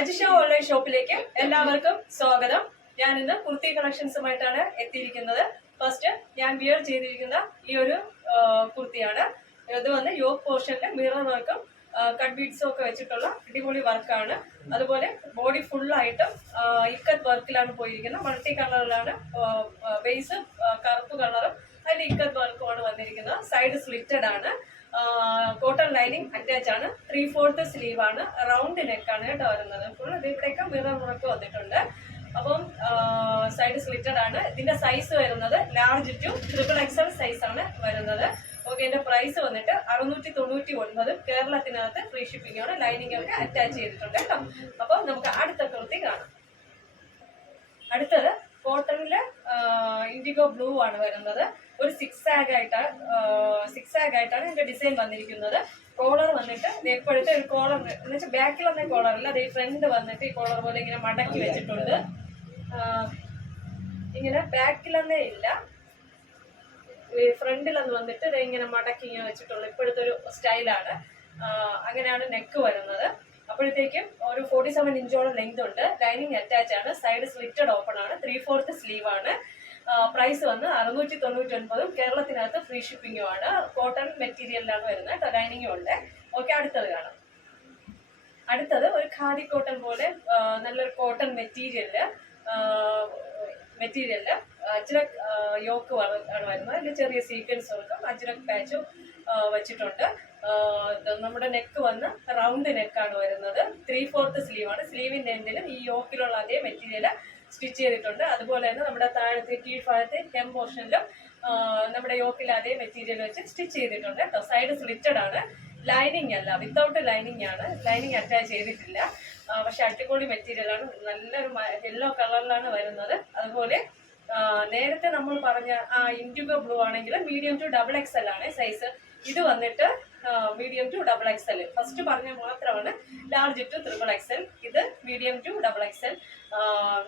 Ajisha online ഷോപ്പിലേക്ക് എല്ലാവർക്കും സ്വാഗതം. ഞാൻ ഇന്ന് കുർത്തി കളക്ഷൻസുമായിട്ടാണ് എത്തിയിരിക്കുന്നത്. ഫസ്റ്റ് ഞാൻ വിയർ ചെയ്തിരിക്കുന്ന ഈ ഒരു കുർത്തിയാണ്. ഇത് വന്ന് യോക്ക് പോർഷനിലെ മിറർ വർക്കും കട്ട് ബീഡ്സും ഒക്കെ വെച്ചിട്ടുള്ള അടിപൊളി വർക്കാണ്. അതുപോലെ ബോഡി ഫുള്ളായിട്ടും ഇക്കത്ത് വർക്കിലാണ് പോയിരിക്കുന്നത്. മൾട്ടി കളറിലാണ് ബേസ്, കറുപ്പ് കളറും അതിൽ ഇക്കത്ത് വർക്കുമാണ് വന്നിരിക്കുന്നത്. സൈഡ് സ്ലിറ്റഡ് ആണ്. കോട്ടൺ ലൈനിങ് അറ്റാച്ച് ആണ്. 3/4 സ്ലീവ് ആണ്. റൗണ്ട് നെക്കാണ് കേട്ടോ വരുന്നത്. ഫുൾ ഇത് ഇവിടെയൊക്കെ മിറർ വർക്ക് വന്നിട്ടുണ്ട്. അപ്പം സൈഡ് സ്ലിറ്റഡ് ആണ്. ഇതിന്റെ സൈസ് വരുന്നത് ലാർജ് ടു XXL സൈസ് ആണ് വരുന്നത്. ഓക്കെ, ഇതിന്റെ പ്രൈസ് വന്നിട്ട് 699. കേരളത്തിനകത്ത് ഫ്രീ ഷിപ്പിംഗ് ആണ്. ലൈനിങ് ഒക്കെ അറ്റാച്ച് ചെയ്തിട്ടുണ്ട് കേട്ടോ. അപ്പൊ നമുക്ക് അടുത്ത കുർത്തി കാണാം. അടുത്തത് കോട്ടണില് ഇൻഡിഗോ ബ്ലൂ ആണ് വരുന്നത്. ഒരു സിക്സ് ആഗ് ആയിട്ടാണ് ഇതിന്റെ ഡിസൈൻ വന്നിരിക്കുന്നത്. കോളർ വന്നിട്ട് എപ്പോഴത്തെ ഒരു കോളർ എന്ന് വെച്ചാൽ ബാക്കിൽ വന്ന കോളർ അല്ല, അത് ഈ ഫ്രണ്ട് വന്നിട്ട് ഈ കോളർ പോലെ ഇങ്ങനെ മടക്കി വെച്ചിട്ടുണ്ട്. ഇങ്ങനെ ബാക്കിലൊന്നേ ഇല്ല, ഫ്രണ്ടിലൊന്ന് വന്നിട്ട് ഇത് ഇങ്ങനെ മടക്കി ഇങ്ങനെ വെച്ചിട്ടുള്ളൂ. ഇപ്പോഴത്തെ ഒരു സ്റ്റൈലാണ്. അങ്ങനെയാണ് നെക്ക് വരുന്നത്. അപ്പോഴത്തേക്കും ഒരു 47 ഇഞ്ചോളം ലെങ്ത് ഉണ്ട്. ലൈനിങ് അറ്റാച്ച് ആണ്. സൈഡ് സ്ലിറ്റഡ് ഓപ്പൺ ആണ്. 3/4 സ്ലീവ് ആണ്. പ്രൈസ് വന്ന് 699. കേരളത്തിനകത്ത് ഫ്രീ ഷിപ്പിംഗും ആണ്. കോട്ടൺ മെറ്റീരിയലിലാണ് വരുന്നത്. ലൈനിങ്ങും ഉണ്ട്. ഓക്കെ, അടുത്തത് കാണാം. അടുത്തത് ഒരു ഖാദി കോട്ടൺ പോലെ നല്ലൊരു കോട്ടൺ മെറ്റീരിയലില് അജ്രക് യോക്ക് ആണ് വരുന്നത്. അതിൽ ചെറിയ സീക്വൻസ് വർക്കും അജ്രക് പാച്ചും വെച്ചിട്ടുണ്ട്. നമ്മുടെ നെക്ക് വന്ന് റൗണ്ട് നെക്കാണ് വരുന്നത്. 3/4 സ്ലീവ് ആണ്. സ്ലീവിന്റെ എൻഡിലും ഈ യോക്കിലുള്ള അതേ മെറ്റീരിയൽ സ്റ്റിച്ച് ചെയ്തിട്ടുണ്ട്. അതുപോലെ തന്നെ നമ്മുടെ താഴത്തെ കീഴ്ഭാഗത്തെ ഹെം പോർഷനിലും നമ്മുടെ യോക്കിൽ അതേ മെറ്റീരിയൽ വെച്ച് സ്റ്റിച്ച് ചെയ്തിട്ടുണ്ട് കേട്ടോ. സൈഡ് സ്ലിറ്റഡ് ആണ്. ലൈനിങ് അല്ല, വിത്തൗട്ട് ലൈനിങ് ആണ്. ലൈനിങ് അറ്റാച്ച് ചെയ്തിട്ടില്ല. പക്ഷെ അടിപൊളി മെറ്റീരിയൽ ആണ്. നല്ലൊരു യെല്ലോ കളറിലാണ് വരുന്നത്. അതുപോലെ നേരത്തെ നമ്മൾ പറഞ്ഞ ഇൻഡിഗോ ബ്ലൂ ആണെങ്കിൽ മീഡിയം ടു XXL ആണ് സൈസ്. ഇത് വന്നിട്ട് മീഡിയം ടു XXL. ഫസ്റ്റ് പറഞ്ഞ മാത്രമാണ് ലാർജ് ടു XXL. ഇത് മീഡിയം ടു XXL.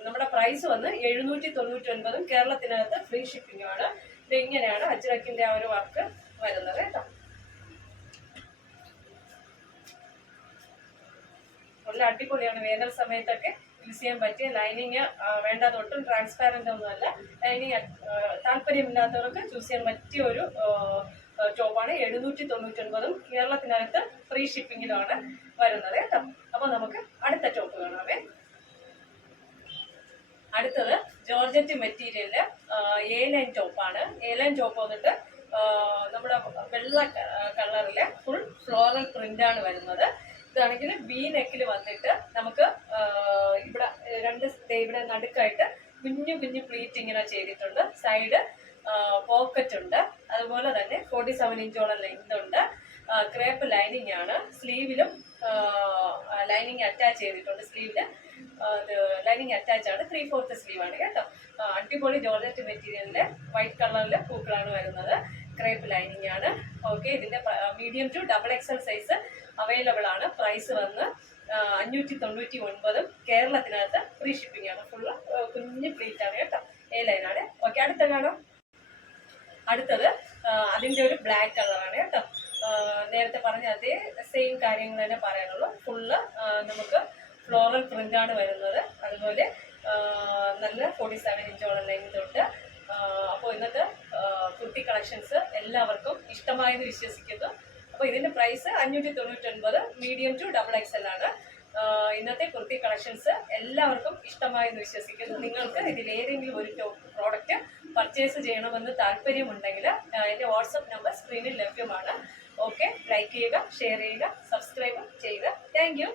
നമ്മുടെ പ്രൈസ് വന്ന് 799. കേരളത്തിനകത്ത് ഫ്രീ ഷിപ്പിംഗ് ആണ്. ഇത് ഇങ്ങനെയാണ് അജ്രക്കിന്റെ ആ ഒരു വർക്ക് വരുന്നത് കേട്ടോ. നല്ല അടിപൊളിയാണ്. വേനൽ സമയത്തൊക്കെ യൂസ് ചെയ്യാൻ പറ്റിയ ലൈനിങ് വേണ്ടാതെ ഒട്ടും ട്രാൻസ്പാരന്റ് ഒന്നുമല്ല. ലൈനിങ് താല്പര്യമില്ലാത്തവർക്ക് ചൂസ് ചെയ്യാൻ പറ്റിയ ഒരു ടോപ്പാണ്. 799. കേരളത്തിനകത്ത് ഫ്രീ ഷിപ്പിങ്ങിലാണ് വരുന്നത് കേട്ടോ. അപ്പൊ നമുക്ക് അടുത്ത ടോപ്പ് കാണാമേ. അടുത്തത് ജോർജറ്റ് മെറ്റീരിയലില് A-ലൈൻ ടോപ്പാണ്. A-ലൈൻ ടോപ്പ് വന്നിട്ട് നമ്മുടെ വെള്ള കളറിലെ ഫുൾ ഫ്ലോറൽ പ്രിന്റ് ആണ് വരുന്നത്. ഇതാണെങ്കിൽ ബി നെക്കിൽ വന്നിട്ട് നമുക്ക് ഇവിടെ നടുക്കായിട്ട് കുഞ്ഞു പ്ലീറ്റ് ഇങ്ങനെ ചെയ്തിട്ടുണ്ട്. സൈഡ് പോക്കറ്റ് ഉണ്ട്. അതുപോലെ തന്നെ 47 ഇഞ്ചോളം ലെങ്ത് ഉണ്ട്. ക്രേപ്പ് ലൈനിങ് ആണ്. സ്ലീവിലും ലൈനിങ് അറ്റാച്ച് ചെയ്തിട്ടുണ്ട്. സ്ലീവില് ലൈനിങ് അറ്റാച്ച് ആണ്. 3/4 സ്ലീവ് ആണ് കേട്ടോ. അടിപൊളി ജോർജറ്റ് മെറ്റീരിയലിലെ വൈറ്റ് കളറിലെ പൂക്കളാണ് വരുന്നത്. ക്രേപ്പ് ലൈനിങ് ആണ്. ഓക്കെ, ഇതിന്റെ medium to XXL size available ആണ്. പ്രൈസ് വന്ന് 599. കേരളത്തിനകത്ത് ഫ്രീ ഷിപ്പിംഗ് ആണ്. ഫുള്ള് കുഞ്ഞു പ്ലീറ്റ് ആണ് കേട്ടോ. A-ലൈൻ ആണ്. ഓക്കെ, അടുത്ത കാണാം. അടുത്തത് അതിന്റെ ഒരു ബ്ലാക്ക് കളറാണ് കേട്ടോ. നേരത്തെ പറഞ്ഞ അതേ സെയിം കാര്യങ്ങൾ തന്നെ പറയാനുള്ളൂ. ഫുള്ള് നമുക്ക് ഫ്ലോറൽ പ്രിന്റ് ആണ് വരുന്നത്. അതുപോലെ നല്ല 47 ഇഞ്ചോളം ലെങ്ത് ഉണ്ട്. അപ്പോൾ ഇന്നത്തെ കുർത്തി കളക്ഷൻസ് എല്ലാവർക്കും ഇഷ്ടമായെന്ന് വിശ്വസിക്കുന്നു. അപ്പോൾ ഇതിന്റെ പ്രൈസ് 599. മീഡിയം ടു XXL ആണ്. ഇന്നത്തെ കുർത്തി കളക്ഷൻസ് എല്ലാവർക്കും ഇഷ്ടമായെന്ന് വിശ്വസിക്കുന്നു. നിങ്ങൾക്ക് ഇതിലേതെങ്കിലും ഒരു പ്രോഡക്റ്റ് പർച്ചേസ് ചെയ്യണമെന്ന് താല്പര്യമുണ്ടെങ്കിൽ എൻ്റെ വാട്സപ്പ് നമ്പർ സ്ക്രീനിൽ ലഭ്യമാണ്. ഓക്കെ, ലൈക്ക് ചെയ്യുക, ഷെയർ ചെയ്യുക, സബ്സ്ക്രൈബ് ചെയ്യുക. Thank you.